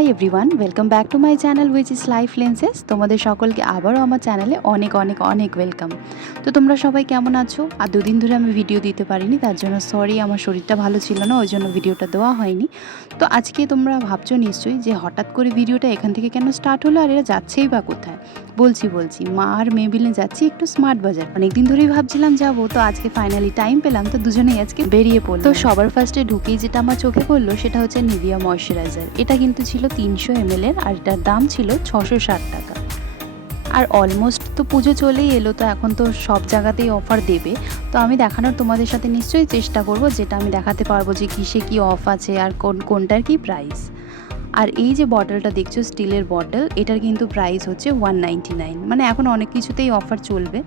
Hi everyone, welcome back to my channel which is life lenses. তোমাদের সকলকে আবারও আমার চ্যানেলে অনেক অনেক অনেক ওয়েলকাম। তো তোমরা সবাই কেমন আছো? আর দুদিন ধরে আমি ভিডিও দিতে পারিনি, তার জন্য সরি, আমার শরীরটা ভালো ছিল না, ওই জন্য ভিডিওটা দেওয়া হয়নি। তো আজকে তোমরা ভাবছো নিশ্চয়ই যে হঠাৎ করে ভিডিওটা এখান থেকে কেন স্টার্ট হলো, আর এরা যাচ্ছেই বা কোথায়। বলছি মা আর মেয়ে মিলে যাচ্ছি একটু স্মার্ট বাজার। অনেকদিন ধরেই ভাবছিলাম যাবো, তো আজকে ফাইনালি টাইম পেলাম, তো দুজনেই আজকে বেরিয়ে পড়লো। তো সবার ফার্স্টে ঢুকেই যেটা আমার চোখে পড়লো সেটা হচ্ছে নিভিয়া ময়শ্চারাইজার। এটা কিন্তু ছিল 300 ml এর, আর এটার দাম ছিল 660 টাকা। আর অলমোস্ট তো পুজো চলেই এলো, তো এখন তো সব জায়গাতেই অফার দেবে। তো আমি দেখানোর তোমাদের সাথে নিশ্চয়ই চেষ্টা করব, যেটা আমি দেখাতে পারবো যে কিসে কি অফ আছে আর কোনটার কি প্রাইস। আর এই যে বটলটা দেখছো, স্টিলের বটল, এটার কিন্তু প্রাইস হচ্ছে 199। মানে এখন অনেক কিছুতেই অফার চলবে।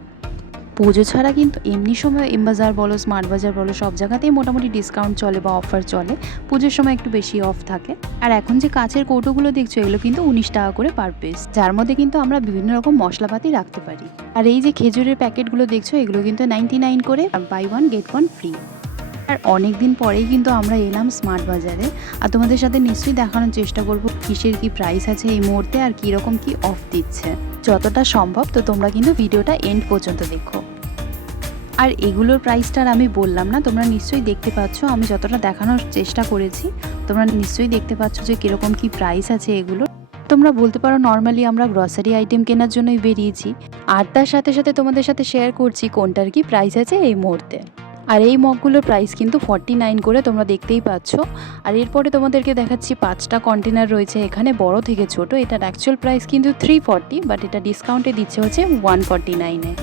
পুজো ছাড়া কিন্তু এমনি সময় এমবাজার বলো, স্মার্ট বাজার বলো, সব জায়গাতেই মোটামুটি ডিসকাউন্ট চলে বা অফার চলে। পুজোর সময় একটু বেশি অফ থাকে। আর এখন যে কাচের কৌটোগুলো দেখছো, এগুলো কিন্তু 19 টাকা করে পার পিস, যার মধ্যে কিন্তু আমরা বিভিন্ন রকম মশলাপাতি রাখতে পারি। আর এই যে খেজুরের প্যাকেটগুলো দেখছো, এগুলো কিন্তু 99 করে, buy one get one free. আর অনেক দিন পরেই কিন্তু আমরা এলাম স্মার্ট বাজারে, আর তোমাদের সাথে নিশ্চয়ই দেখানোর চেষ্টা করব কিসের কি প্রাইস আছে এই মুহূর্তে আর কীরকম কি অফ দিচ্ছে যতটা সম্ভব। তো তোমরা কিন্তু ভিডিওটা এন্ড পর্যন্ত দেখো। আর এগুলোর প্রাইসটার আমি বললাম না, তোমরা নিশ্চয়ই দেখতে পাচ্ছ, আমি যতটা দেখানোর চেষ্টা করেছি তোমরা নিশ্চয়ই দেখতে পাচ্ছ যে কীরকম কি প্রাইস আছে এগুলো। তোমরা বলতে পারো নর্মালি আমরা গ্রসারি আইটেম কেনার জন্যই বেরিয়েছি, আর তার সাথে সাথে তোমাদের সাথে শেয়ার করছি কোনটার কি প্রাইস আছে এই মুহূর্তে। আর এই মগগুলোর প্রাইস কিন্তু 49 করে, তোমরা দেখতেই পাচ্ছ। আর এরপরে তোমাদেরকে দেখাচ্ছি 5টা কন্টেনার রয়েছে এখানে, বড় থেকে ছোট। এটার অ্যাকচুয়াল প্রাইস কিন্তু 340, বাট এটা ডিসকাউন্টে দিচ্ছে হচ্ছে 149-এ।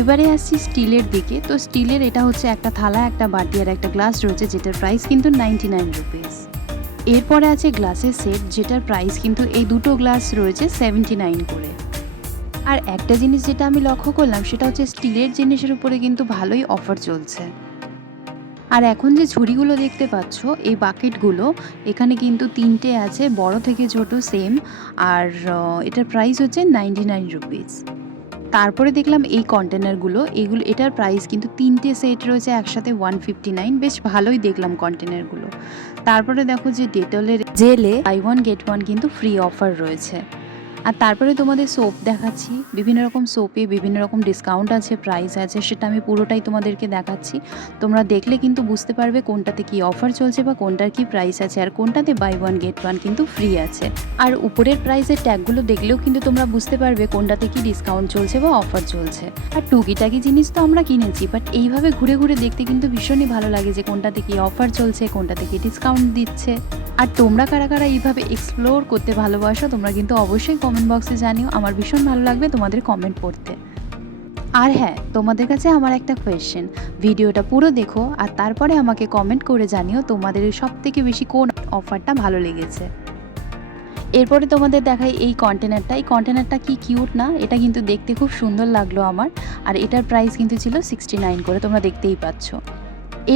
এবারে আসছি স্টিলের দিকে। তো স্টিলের এটা হচ্ছে একটা থালা, একটা বাটি আর একটা গ্লাস রয়েছে, যেটার প্রাইস কিন্তু 99 রুপিস। এরপরে আছে গ্লাসের সেট, যেটার প্রাইস কিন্তু এই দুটো গ্লাস রয়েছে 79 করে। আর একটা জিনিস যেটা আমি লক্ষ্য করলাম সেটা হচ্ছে স্টিলের জিনিসের উপরে কিন্তু ভালোই অফার চলছে। আর এখন যে ঝুড়িগুলো দেখতে পাচ্ছ, এই বাকেটগুলো, এখানে কিন্তু 3টে আছে, বড় থেকে ছোট সেম। আর এটার প্রাইস হচ্ছে 99 রুপিস। তারপরে দেখলাম এই কন্টেনারগুলো, এটার প্রাইস কিন্তু 3টে সেট রয়েছে একসাথে 159। বেশ ভালোই দেখলাম কন্টেনারগুলো। তারপরে দেখো যে ডেটলের জেলে বাই ওয়ান গেট ওয়ান কিন্তু ফ্রি অফার রয়েছে। আর তারপরে তোমাদের সোপ দেখাচ্ছি, বিভিন্ন রকম সোপে বিভিন্ন রকম ডিসকাউন্ট আছে, প্রাইস আছে, সেটা আমি পুরোটাই তোমাদেরকে দেখাচ্ছি। তোমরা দেখলে কিন্তু বুঝতে পারবে কোনটাতে কি অফার চলছে বা কোনটার কি প্রাইস আছে, আর কোনটাতে বাই ওয়ান গেট ওয়ান কিন্তু ফ্রি আছে। আর উপরের প্রাইসের ট্যাগগুলো দেখলেও কিন্তু তোমরা বুঝতে পারবে কোনটাতে কি ডিসকাউন্ট চলছে বা অফার চলছে। আর টুকিটাকি জিনিস তো আমরা কিনেছি, বাট এইভাবে ঘুরে ঘুরে দেখতে কিন্তু ভীষণই ভালো লাগে যে কোনটাতে কি অফার চলছে, কোনটাতে কি ডিসকাউন্ট দিচ্ছে। আর তোমরা কারা কারা এইভাবে এক্সপ্লোর করতে ভালোবাসো, তোমরা কিন্তু অবশ্যই কমেন্ট বক্সে জানিও, আমার ভীষণ ভালো লাগবে তোমাদের কমেন্ট পড়তে। আর হ্যাঁ, তোমাদের কাছে আমার একটা কোয়েশ্চেন, ভিডিওটা পুরো দেখো আর তারপরে আমাকে কমেন্ট করে জানিও তোমাদের সবথেকে বেশি কোন অফারটা ভালো লেগেছে। এরপরে তোমাদের দেখাই এই কন্টেনারটা কি কিউট না? এটা কিন্তু দেখতে খুব সুন্দর লাগলো আমার। আর এটার প্রাইস কিন্তু ছিল 69 করে, তোমরা দেখতেই পাচ্ছ।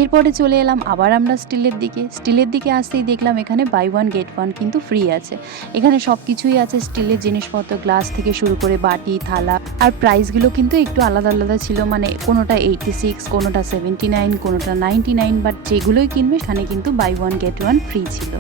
এরপরে চলে এলাম আবার আমরা স্টিলের দিকে আসতেই দেখলাম এখানে বাই ওয়ান গেট ওয়ান কিন্তু ফ্রি আছে। এখানে সব কিছুই আছে, স্টিলের জিনিসপত্র, গ্লাস থেকে শুরু করে বাটি, থালা। আর প্রাইসগুলো কিন্তু একটু আলাদা আলাদা ছিল, মানে কোনোটা 86, কোনোটা 79, কোনোটা 99, বাট যেগুলোই কিনবে সেখানে কিন্তু buy one get one free ছিল।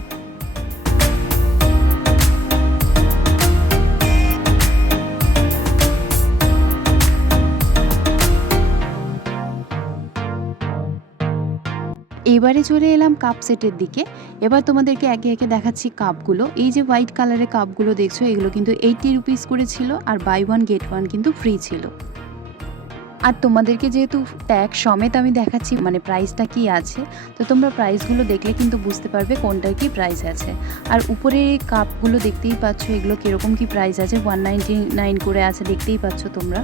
এবারে চলে এলাম কাপ সেটের দিকে। এবার তোমাদেরকে একে একে দেখাচ্ছি কাপগুলো। এই যে হোয়াইট কালারের কাপগুলো দেখছো, এগুলো কিন্তু 80 রুপিস করে ছিল, আর বাই ওয়ান গেট ওয়ান কিন্তু ফ্রি ছিল। আর তোমাদেরকে যেহেতু ট্যাগ সমেত আমি দেখাচ্ছি মানে প্রাইসটা কি আছে, তো তোমরা প্রাইসগুলো দেখলে কিন্তু বুঝতে পারবে কোনটার কি প্রাইস আছে। আর উপরে এই কাপগুলো দেখতেই পাচ্ছ, এগুলো কীরকম কি প্রাইস আছে, 199 করে আছে, দেখতেই পাচ্ছ তোমরা।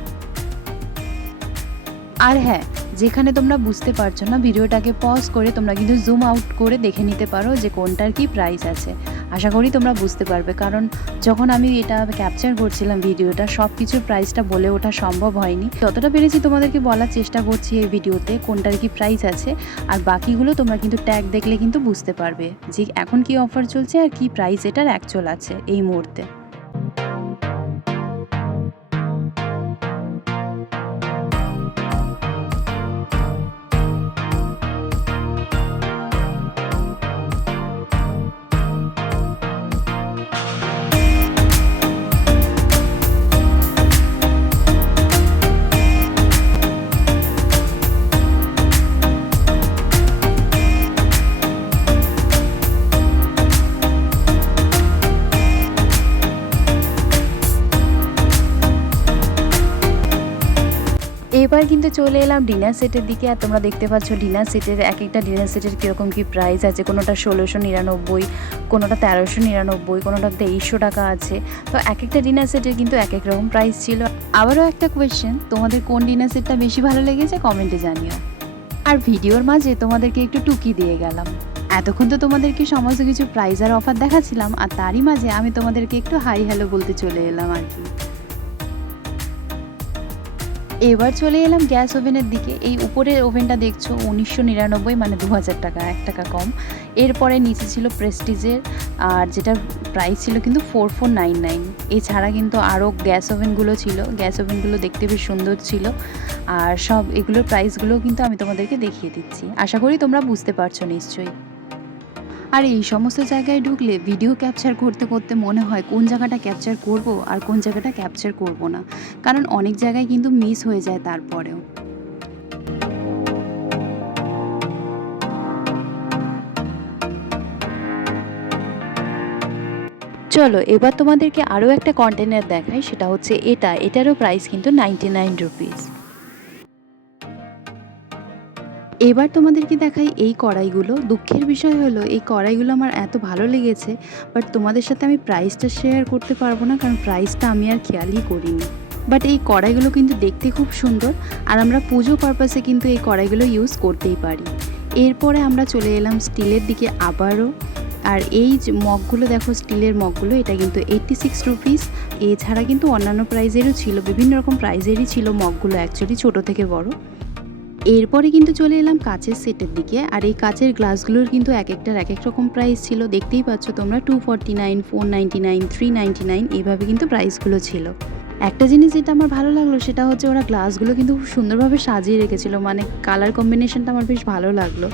আর হ্যাঁ, যেখানে তোমরা বুঝতে পারছো না, ভিডিওটাকে পজ করে তোমরা কিন্তু জুম আউট করে দেখে নিতে পারো যে কোনটার কি প্রাইস আছে। আশা করি তোমরা বুঝতে পারবে, কারণ যখন আমি এটা ক্যাপচার করছিলাম ভিডিওটা, সব কিছুর প্রাইসটা বলে ওঠা সম্ভব হয়নি। যতটা পেরেছি তোমাদেরকে বলার চেষ্টা করছি এই ভিডিওতে কোনটার কি প্রাইস আছে। আর বাকিগুলো তোমরা কিন্তু ট্যাগ দেখলে কিন্তু বুঝতে পারবে যে এখন কি অফার চলছে আর কি প্রাইস এটার অ্যাকচুয়াল আছে এই মুহূর্তে। এবার কিন্তু চলে এলাম ডিনার সেটের দিকে। আর তোমরা দেখতে পাচ্ছ ডিনার সেটের এক একটা ডিনার সেটের কীরকম কী প্রাইস আছে। কোনোটা 1699, কোনোটা 1399, কোনোটা 2300 টাকা আছে। তো এক একটা ডিনার সেটের কিন্তু এক এক রকম প্রাইস ছিল। আবারও একটা কোয়েশ্চেন, তোমাদের কোন ডিনার সেটটা বেশি ভালো লেগেছে কমেন্টে জানিও। আর ভিডিওর মাঝে তোমাদেরকে একটু টুকি দিয়ে গেলাম। এতক্ষণ তো তোমাদেরকে সমস্ত কিছু প্রাইস আর অফার দেখাচ্ছিলাম, আর তারই মাঝে আমি তোমাদেরকে একটু হাই হ্যালো বলতে চলে এলাম আর কি। এবার চলে এলাম গ্যাস ওভেনের দিকে। এই উপরের ওভেনটা দেখছো 1999, মানে 2000 টাকা, 1 টাকা কম। এরপরে নিচে ছিল প্রেস্টিজের, আর যেটার প্রাইস ছিল কিন্তু 4499। এছাড়া কিন্তু আরও গ্যাস ওভেনগুলো ছিল। গ্যাস ওভেনগুলো দেখতে বেশ সুন্দর ছিল। আর সব এগুলোর প্রাইসগুলো কিন্তু আমি তোমাদেরকে দেখিয়ে দিচ্ছি, আশা করি তোমরা বুঝতে পারছো নিশ্চয়ই। আর এই সমস্ত জায়গায় ঢুকলে ভিডিও ক্যাপচার করতে করতে মনে হয় কোন জায়গাটা ক্যাপচার করব আর কোন জায়গাটা ক্যাপচার করব না, কারণ অনেক জায়গায় কিন্তু মিস হয়ে যায় তারপরেও। চলো এবার তোমাদেরকে আরও একটা কন্টেনার দেখাই, সেটা হচ্ছে এটারও প্রাইস কিন্তু 99 রুপিস। এবার তোমাদেরকে দেখাই এই কড়াইগুলো। দুঃখের বিষয় হলো এই কড়াইগুলো আমার এত ভালো লেগেছে, বাট তোমাদের সাথে আমি প্রাইসটা শেয়ার করতে পারবো না, কারণ প্রাইসটা আমি আর খেয়ালই করিনি। বাট এই কড়াইগুলো কিন্তু দেখতে খুব সুন্দর, আর আমরা পুজো পারপাসে কিন্তু এই কড়াইগুলো ইউজ করতেই পারি। এরপরে আমরা চলে এলাম স্টিলের দিকে আবারও। আর এই যে মগগুলো দেখো, স্টিলের মগগুলো, এটা কিন্তু 86 রুপিস। এছাড়া কিন্তু অন্যান্য প্রাইজেরও ছিল, বিভিন্ন রকম প্রাইজেরই ছিল মগগুলো, অ্যাকচুয়ালি ছোটো থেকে বড়। এরপরে কিন্তু চলে এলাম কাচের সেটের দিকে। আর এই কাচের গ্লাসগুলোর কিন্তু এক একটার এক এক রকম প্রাইস ছিল, দেখতেই পাচ্ছ তোমরা। 249, 499, 399 এইভাবে কিন্তু প্রাইসগুলো ছিল। একটা জিনিস যেটা আমার ভালো লাগলো সেটা হচ্ছে ওরা গ্লাসগুলো কিন্তু খুব সুন্দরভাবে সাজিয়ে রেখেছিল, মানে কালার কম্বিনেশনটা আমার বেশ ভালো লাগলো।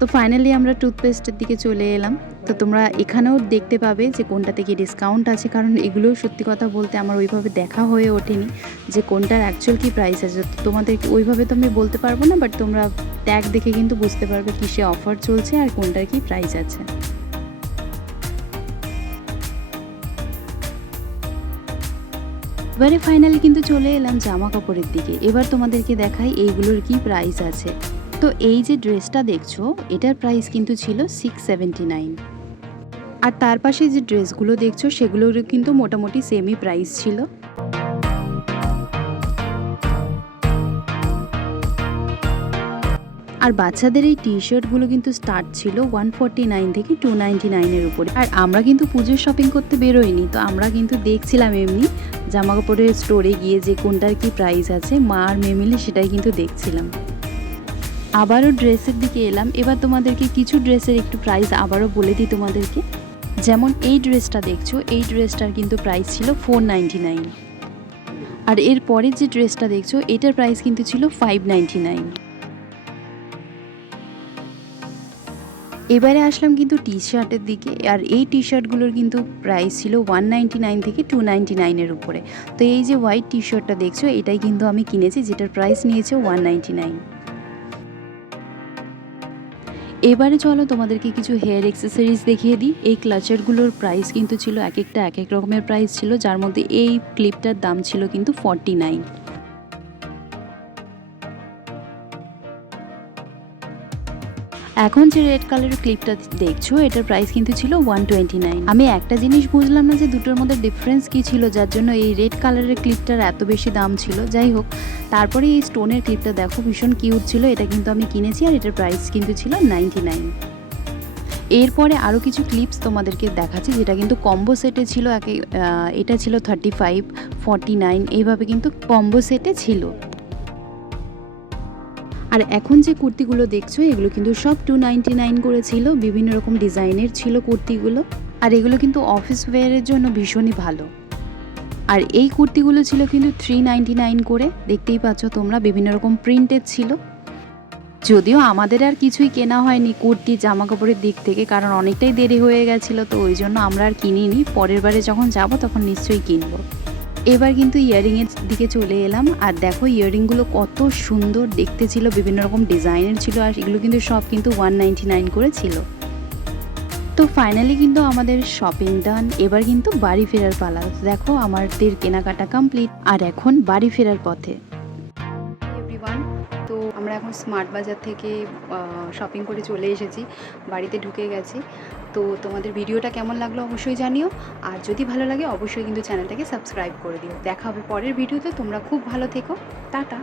তো ফাইনালি আমরা টুথপেস্টের দিকে চলে এলাম। তো তোমরা এখানেও দেখতে পাবে যে কোনটাতে কি ডিসকাউন্ট আছে, কারণ এগুলো সত্যি কথা বলতে আমার ওইভাবে দেখা হয়ে ওঠেনি যে কোনটার অ্যাকচুয়াল কি প্রাইস আছে। তোমাদেরকে ওইভাবে তো আমি বলতে পারবো না, বাট তোমরা ট্যাগ দেখে কিন্তু বুঝতে পারবে কিসে অফার চলছে আর কোনটার কি প্রাইস আছে। এবারে ফাইনালি কিন্তু চলে এলাম জামা কাপড়ের দিকে। এবার তোমাদেরকে দেখাই এইগুলোর কি প্রাইস আছে। তো এই যে ড্রেসটা দেখছো, এটার প্রাইস কিন্তু ছিল 679। আর তার পাশে যে ড্রেসগুলো দেখছো সেগুলোরও কিন্তু মোটামুটি সেমই প্রাইস ছিল। আর বাচ্চাদের এই টি শার্টগুলো কিন্তু স্টার্ট ছিল 149 থেকে 299-এর উপরে। আর আমরা কিন্তু পুজোর শপিং করতে বেরোইনি, তো আমরা কিন্তু দেখছিলাম এমনি জামা কাপড়ের স্টোরে গিয়ে যে কোনটার কি প্রাইস আছে, মা আর মেয়ে মিলে সেটাই কিন্তু দেখছিলাম। আবারও ড্রেসের দিকে এলাম। এবার তোমাদেরকে কিছু ড্রেসের একটু প্রাইস আবারও বলে দিই তোমাদেরকে। যেমন এই ড্রেসটা দেখছো, এই ড্রেসটার কিন্তু প্রাইস ছিল 499। আর এর পরের যে ড্রেসটা দেখছো এটার প্রাইস কিন্তু ছিল 599। এবারে আসলাম কিন্তু টি শার্টের দিকে। আর এই টি শার্টগুলোর কিন্তু প্রাইস ছিল 199 থেকে 299-এর উপরে। তো এই যে হোয়াইট টি শার্টটা দেখছো এটাই কিন্তু আমি কিনেছি, যেটার প্রাইস নিয়েছে 199। এবারে চলো তোমাদেরকে কিছু হেয়ার অ্যাক্সেসরিজ দেখিয়ে দিই। এই ক্লাচারগুলোর প্রাইস কিন্তু ছিল এক একটা এক এক রকমের প্রাইস ছিল, যার মধ্যে এই ক্লিপটার দাম ছিল কিন্তু 49। এখন যে রেড কালারের ক্লিপটা দেখছো এটার প্রাইস কিন্তু ছিল 129। আমি একটা জিনিস বুঝলাম না যে দুটোর মধ্যে ডিফারেন্স কী ছিল, যার জন্য এই রেড কালারের ক্লিপটার এত বেশি দাম ছিল। যাই হোক, তারপরে এই স্টোনের ক্লিপটা দেখো ভীষণ কিউট ছিল, এটা কিন্তু আমি কিনেছি। আর এটার প্রাইস কিন্তু ছিল 99। এরপরে আরও কিছু ক্লিপস তোমাদেরকে দেখাচ্ছি, যেটা কিন্তু কম্বো সেটে ছিল। এটা ছিল 35, 49 এইভাবে কিন্তু কম্বো সেটে ছিল। আর এখন যে কুর্তিগুলো দেখছো এগুলো কিন্তু সব 299 করে ছিল, বিভিন্ন রকম ডিজাইনের ছিল কুর্তিগুলো। আর এগুলো কিন্তু অফিস ওয়্যারের জন্য ভীষণই ভালো। আর এই কুর্তিগুলো ছিল কিন্তু 399 করে, দেখতেই পাচ্ছ তোমরা, বিভিন্ন রকম প্রিন্টেড ছিল। যদিও আমাদের আর কিছুই কেনা হয়নি কুর্তি জামা কাপড়ের দিক থেকে, কারণ অনেকটাই দেরি হয়ে গেছিলো, তো ওই জন্য আমরা আর কিনিনি। পরের বারে যখন যাব তখন নিশ্চয়ই কিনবো। এবার কিন্তু ইয়াররিংয়ের দিকে চলে এলাম। আর দেখো ইয়াররিংগুলো কত সুন্দর দেখতে ছিল, বিভিন্ন রকম ডিজাইনের ছিল। আর এগুলো কিন্তু সব কিন্তু 199 করে ছিল। তো ফাইনালি কিন্তু আমাদের শপিং ডান। এবার কিন্তু বাড়ি ফেরার পালা। দেখো আমাদের কেনাকাটা কমপ্লিট, আর এখন বাড়ি ফেরার পথে। এখন স্মার্ট বাজার থেকে শপিং করে চলে এসেছি, বাড়িতে ঢুকে গেছি। তো তোমাদের ভিডিওটা কেমন লাগলো অবশ্যই জানিও, আর যদি ভালো লাগে অবশ্যই কিন্তু চ্যানেলটাকে সাবস্ক্রাইব করে দিও। দেখা হবে পরের ভিডিওতে, তোমরা খুব ভালো থেকো, টাটা।